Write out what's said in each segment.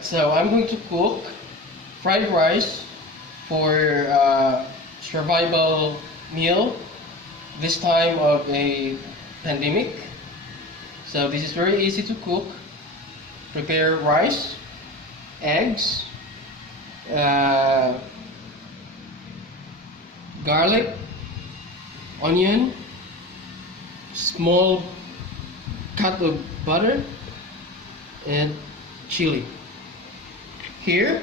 So I'm going to cook fried rice for survival meal this time of a pandemic. So this is very easy to cook. Prepare rice, eggs, garlic, onion, small cut of butter, and chili. Here,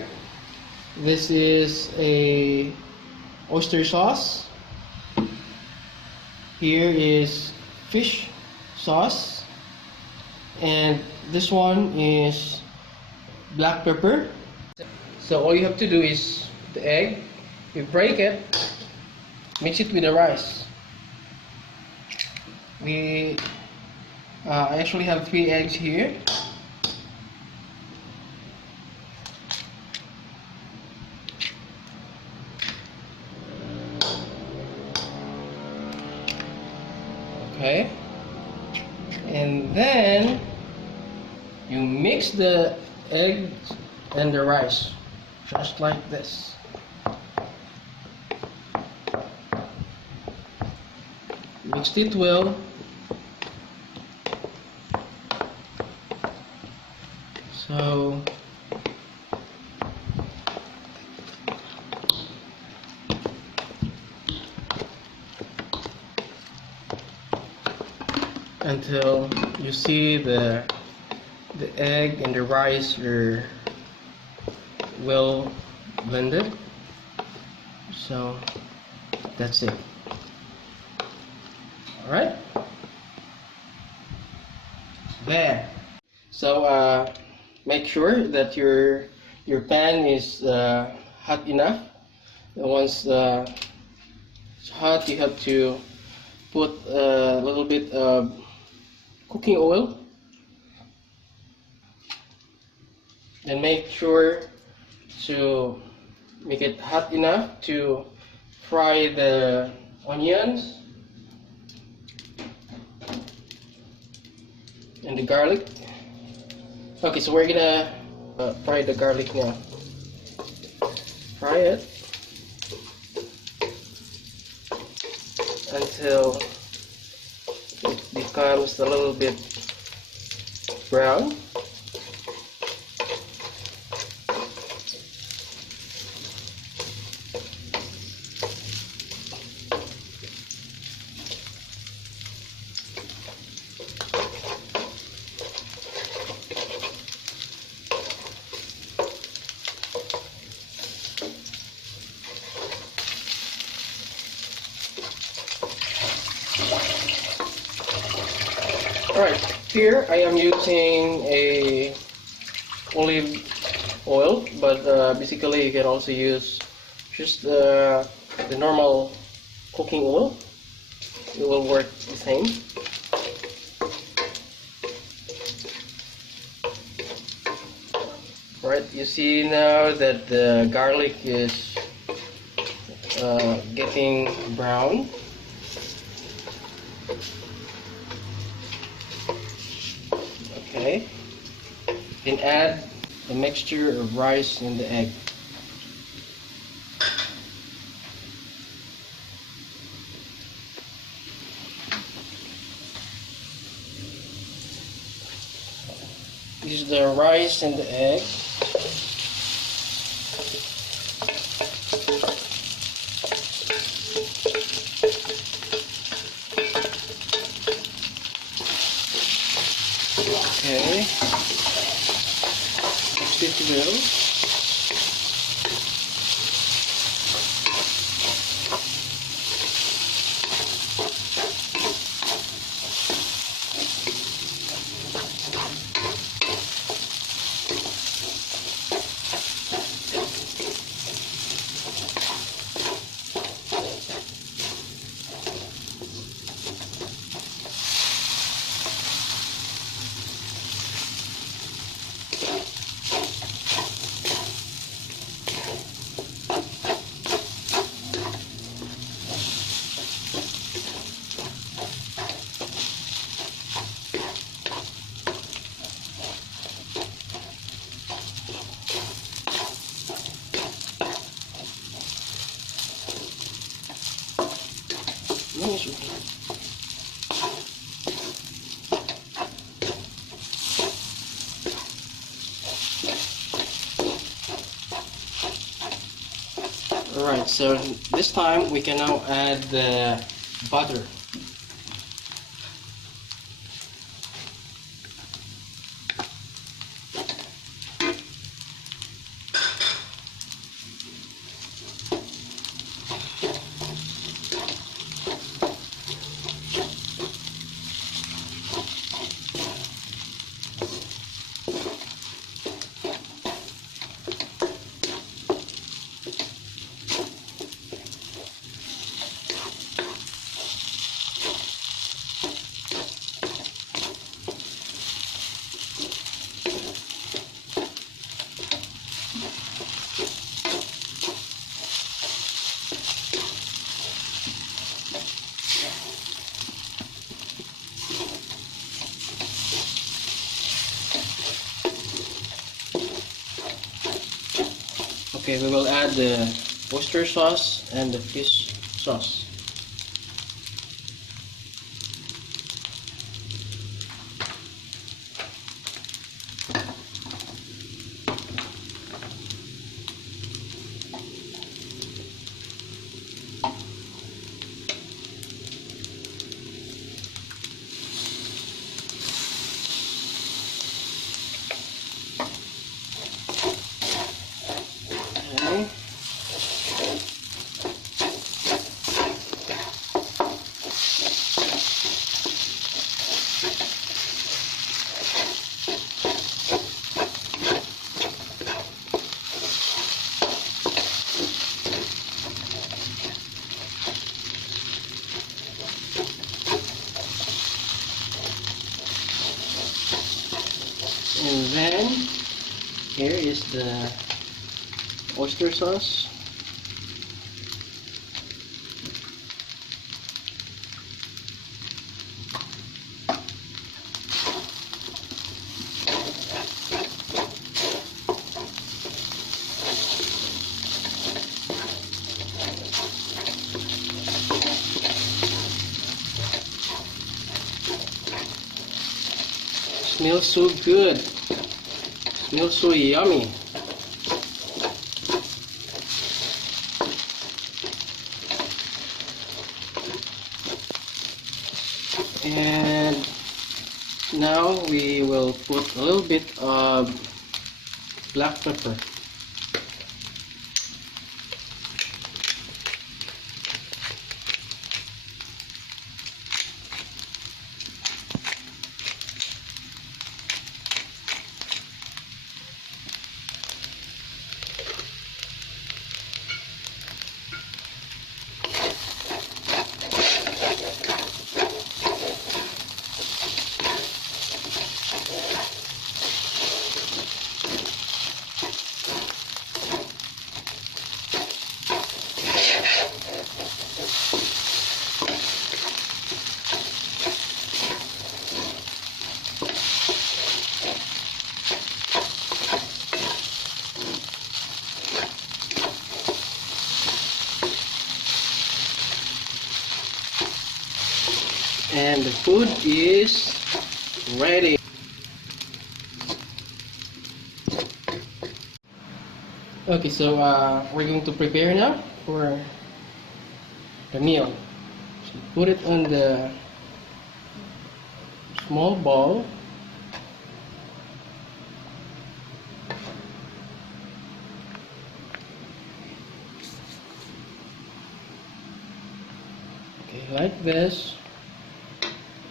this is a oyster sauce. Here is fish sauce, and this one is black pepper. So all you have to do is the egg, you break it, mix it with the rice. I actually have 3 eggs here. Okay, and then you mix the egg and the rice just like this. Mix it well. So until you see the egg and the rice are well blended. So that's it. All right, there. So make sure that your pan is hot enough. And once it's hot, you have to put a little bit of cooking oil, and make sure to make it hot enough to fry the onions and the garlic. Okay, so we're gonna fry the garlic now. Fry it until it becomes a little bit brown. Alright, here I am using a olive oil, but basically you can also use just the normal cooking oil. It will work the same. Alright, you see now that the garlic is getting brown. Okay, then add the mixture of rice and the egg. This is the rice and the egg. Okay, mix it well. Alright, so this time we can now add the butter. Okay, we will add the oyster sauce and the fish sauce. Okay. And then here is the oyster sauce. Smells so good. Smells so yummy. And now we will put a little bit of black pepper. And the food is ready. Okay, so we're going to prepare now for the meal. So put it on the small bowl. Okay, like this.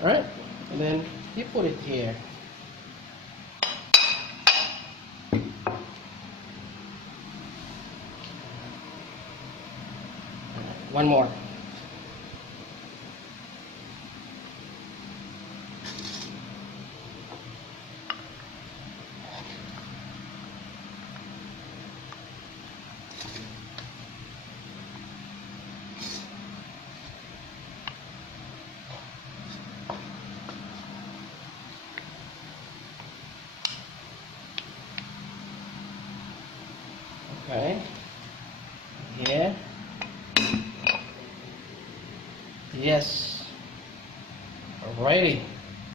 Alright, and then you put it here. One more. Okay. Here. Yes. Alrighty.